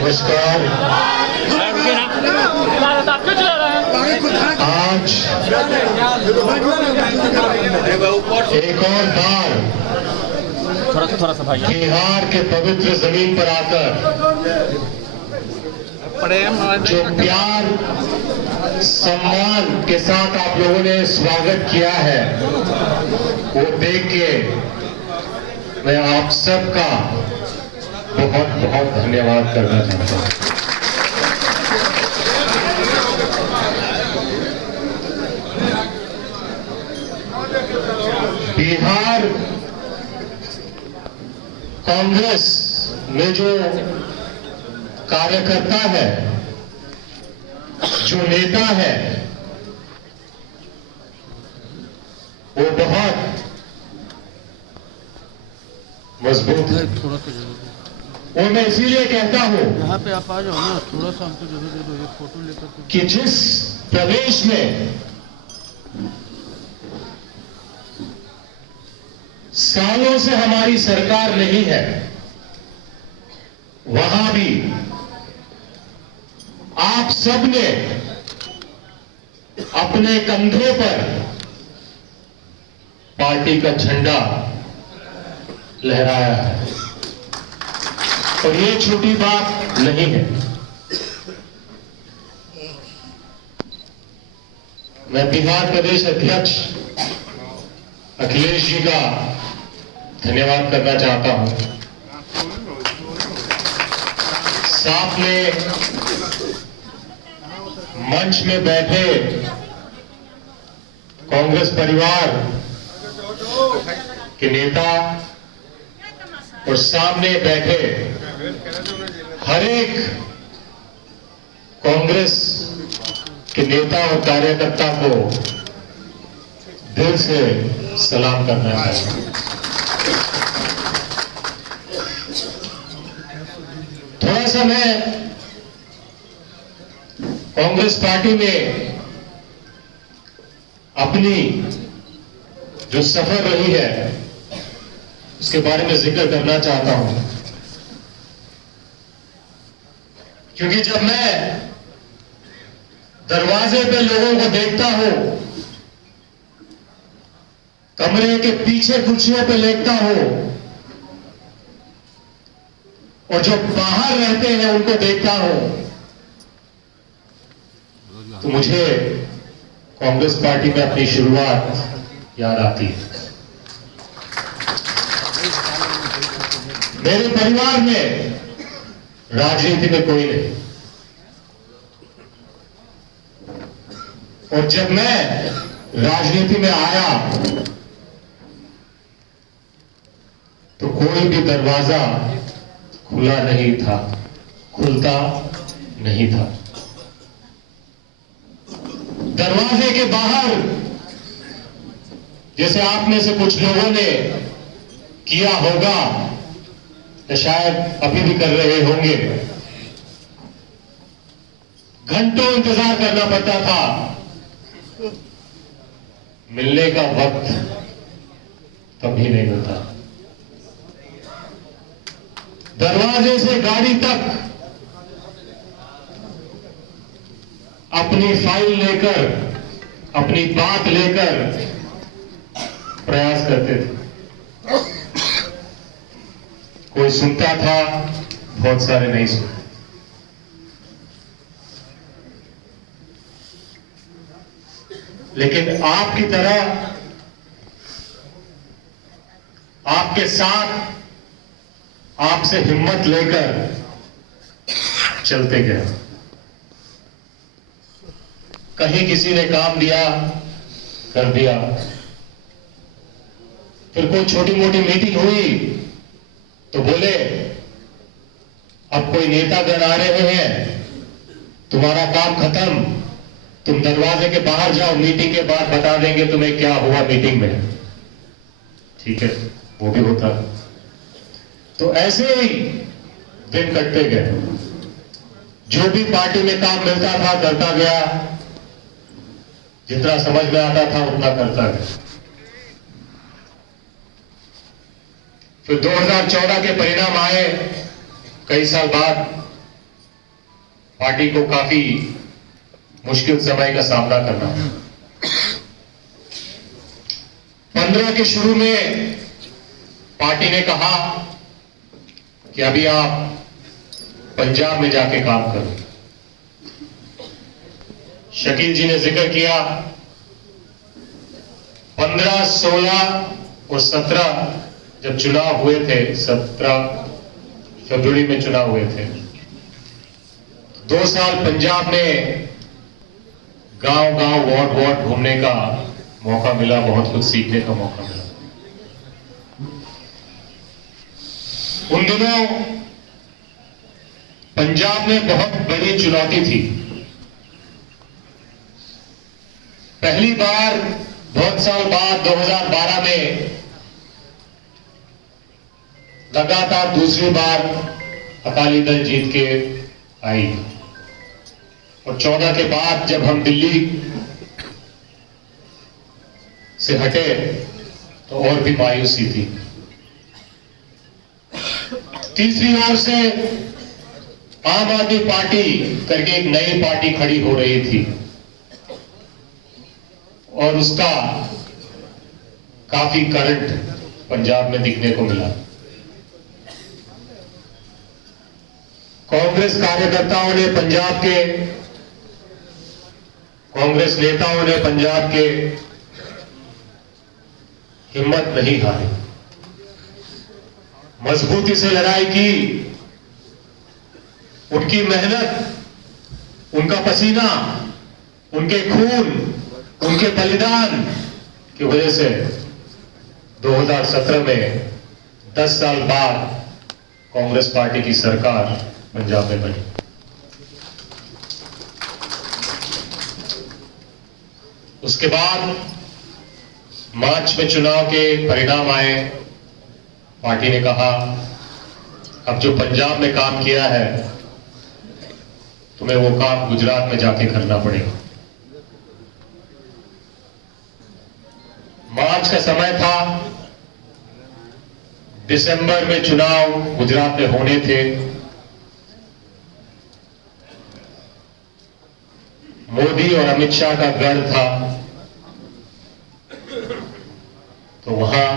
नमस्कार। आज एक और बार थोड़ा सा भाई बिहार के पवित्र जमीन पर आकर जो प्यार सम्मान के साथ आप लोगों ने स्वागत किया है, वो देख के मैं आप सबका बहुत बहुत धन्यवाद करना चाहता हूं। बिहार कांग्रेस में जो कार्यकर्ता है, जो नेता है, वो बहुत मजबूत है। वो मैं इसीलिए कहता हूं, यहाँ पे आप आ जाओ ना, थोड़ा सा हमको जगह दे दो, एक फोटो लेकर कि जिस प्रदेश में सालों से हमारी सरकार नहीं है, वहां भी आप सबने अपने कंधों पर पार्टी का झंडा लहराया है, और ये छोटी बात नहीं है। मैं बिहार प्रदेश अध्यक्ष अखिलेश जी का धन्यवाद करना चाहता हूं। साथ में मंच में बैठे कांग्रेस परिवार के नेता और सामने बैठे हर एक कांग्रेस के नेता और कार्यकर्ता को दिल से सलाम करना चाहिए। थोड़ा सा मैं कांग्रेस पार्टी में अपनी जो सफर रही है उसके बारे में जिक्र करना चाहता हूं, क्योंकि जब मैं दरवाजे पे लोगों को देखता हूं, कमरे के पीछे कुर्सियों पे लेटता हूं, और जो बाहर रहते हैं उनको देखता हूं, तो मुझे कांग्रेस पार्टी में अपनी शुरुआत याद आती है। मेरे परिवार में राजनीति में कोई नहीं, और जब मैं राजनीति में आया तो कोई भी दरवाजा खुला नहीं था, खुलता नहीं था। दरवाजे के बाहर जैसे आप में से कुछ लोगों ने किया होगा, तो शायद अभी भी कर रहे होंगे, घंटों इंतजार करना पड़ता था, मिलने का वक्त कभी नहीं होता। दरवाजे से गाड़ी तक अपनी फाइल लेकर, अपनी बात लेकर प्रयास करते थे। कोई सुनता था, बहुत सारे नहीं सुनते। लेकिन आपकी तरह आपके साथ, आपसे हिम्मत लेकर चलते गए। कहीं किसी ने काम दिया, कर दिया, फिर कोई छोटी मोटी मीटिंग हुई तो बोले अब कोई नेतागण आ रहे हैं, तुम्हारा काम खत्म, तुम दरवाजे के बाहर जाओ, मीटिंग के बाद बता देंगे तुम्हें क्या हुआ मीटिंग में। ठीक है, वो भी होता है। तो ऐसे ही दिन कटते गए। जो भी पार्टी में काम मिलता था करता गया, जितना समझ में आता था उतना करता गया। फिर 2014 के परिणाम आए। कई साल बाद पार्टी को काफी मुश्किल समय का सामना करना पड़ा। 15 के शुरू में पार्टी ने कहा कि अभी आप पंजाब में जाके काम करो। शकील जी ने जिक्र किया 15, 16 और 17 जब चुनाव हुए थे, 17 फरवरी में चुनाव हुए थे, 2 साल पंजाब में गांव गांव वार्ड वार्ड घूमने का मौका मिला, बहुत कुछ सीखने का मौका मिला। उन दिनों पंजाब में बहुत बड़ी चुनौती थी। पहली बार बहुत साल बाद 2012 में लगातार दूसरी बार अकाली दल जीत के आई, और 14 के बाद जब हम दिल्ली से हटे तो और भी मायूसी थी। तीसरी ओर से आम आदमी पार्टी करके एक नई पार्टी खड़ी हो रही थी और उसका काफी करंट पंजाब में दिखने को मिला। कांग्रेस कार्यकर्ताओं ने पंजाब के, कांग्रेस नेताओं ने पंजाब के हिम्मत नहीं हारी, मजबूती से लड़ाई की। उनकी मेहनत, उनका पसीना, उनके खून, उनके बलिदान की वजह से 2017 में 10 साल बाद कांग्रेस पार्टी की सरकार पंजाब में बनी। उसके बाद मार्च में चुनाव के परिणाम आए। पार्टी ने कहा अब जो पंजाब में काम किया है तुम्हें वो काम गुजरात में जाके करना पड़ेगा। मार्च का समय था, दिसंबर में चुनाव गुजरात में होने थे। मोदी और अमित शाह का गढ़ था, तो वहां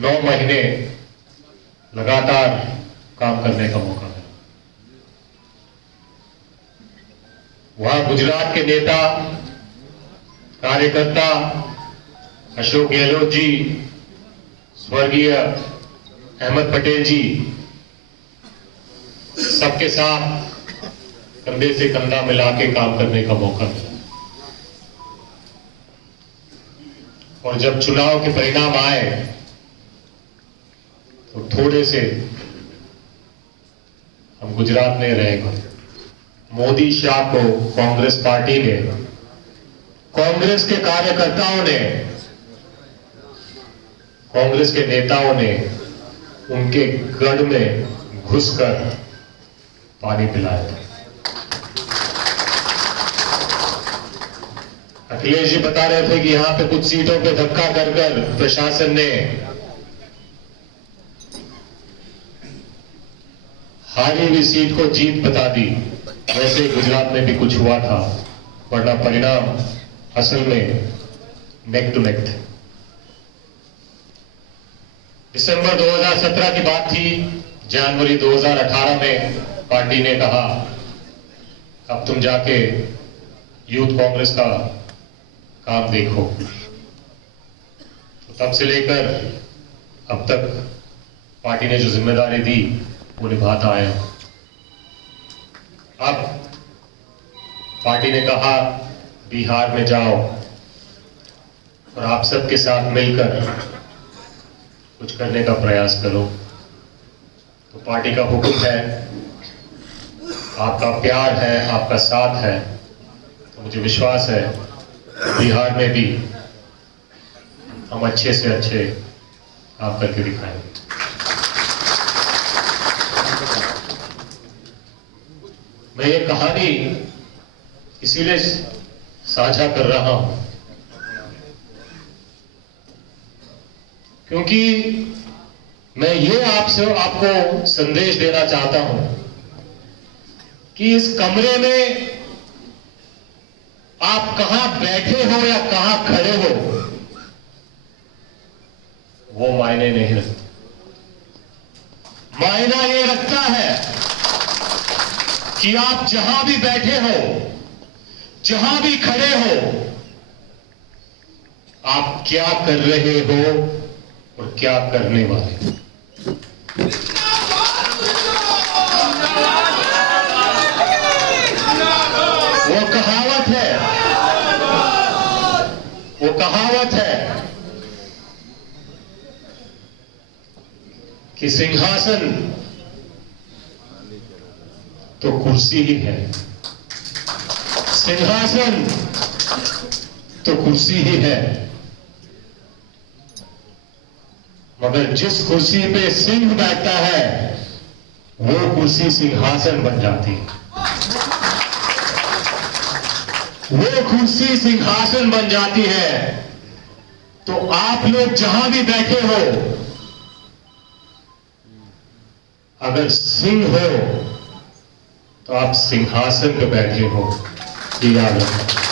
9 महीने लगातार काम करने का मौका मिला। वहां गुजरात के नेता, कार्यकर्ता अशोक गहलोत जी, स्वर्गीय अहमद पटेल जी, सबके साथ कंधे से कंधा मिला के काम करने का मौका मिला। और जब चुनाव के परिणाम आए तो थोड़े से हम गुजरात में रह गए। मोदी शाह को कांग्रेस पार्टी ने, कांग्रेस के कार्यकर्ताओं ने, कांग्रेस के नेताओं ने उनके गढ़ में घुसकर पानी पिलाया था। अखिलेश जी बता रहे थे कि यहां पे कुछ सीटों पे धक्का कर कर प्रशासन ने हारी हुई सीट को जीत बता दी। वैसे ही गुजरात में भी कुछ हुआ था, वरना परिणाम असल में नेक टू नेक थे। दिसंबर 2017 की बात थी। जनवरी 2018 में पार्टी ने कहा अब तुम जाके यूथ कांग्रेस का काम देखो। तो तब से लेकर अब तक पार्टी ने जो जिम्मेदारी दी वो निभाता आया। अब पार्टी ने कहा बिहार में जाओ और आप सबके साथ मिलकर कुछ करने का प्रयास करो। तो पार्टी का हुक्म है, आपका प्यार है, आपका साथ है, तो मुझे विश्वास है बिहार में भी हम अच्छे से अच्छे काम करके दिखाएंगे। मैं ये कहानी इसीलिए साझा कर रहा हूं क्योंकि मैं ये आपको संदेश देना चाहता हूं कि इस कमरे में आप कहां बैठे हो या कहां खड़े हो वो मायने नहीं रखता। मायना ये रखता है कि आप जहां भी बैठे हो, जहां भी खड़े हो, आप क्या कर रहे हो और क्या करने वाले हो। वो कहावत है कि सिंहासन तो कुर्सी ही है, सिंहासन तो कुर्सी ही है, मगर जिस कुर्सी पे सिंह बैठता है वो कुर्सी सिंहासन बन जाती है। वो कुर्सी सिंहासन बन जाती है। तो आप लोग जहां भी बैठे हो, अगर सिंह हो तो आप सिंहासन पे बैठे हो, ये याद रखना।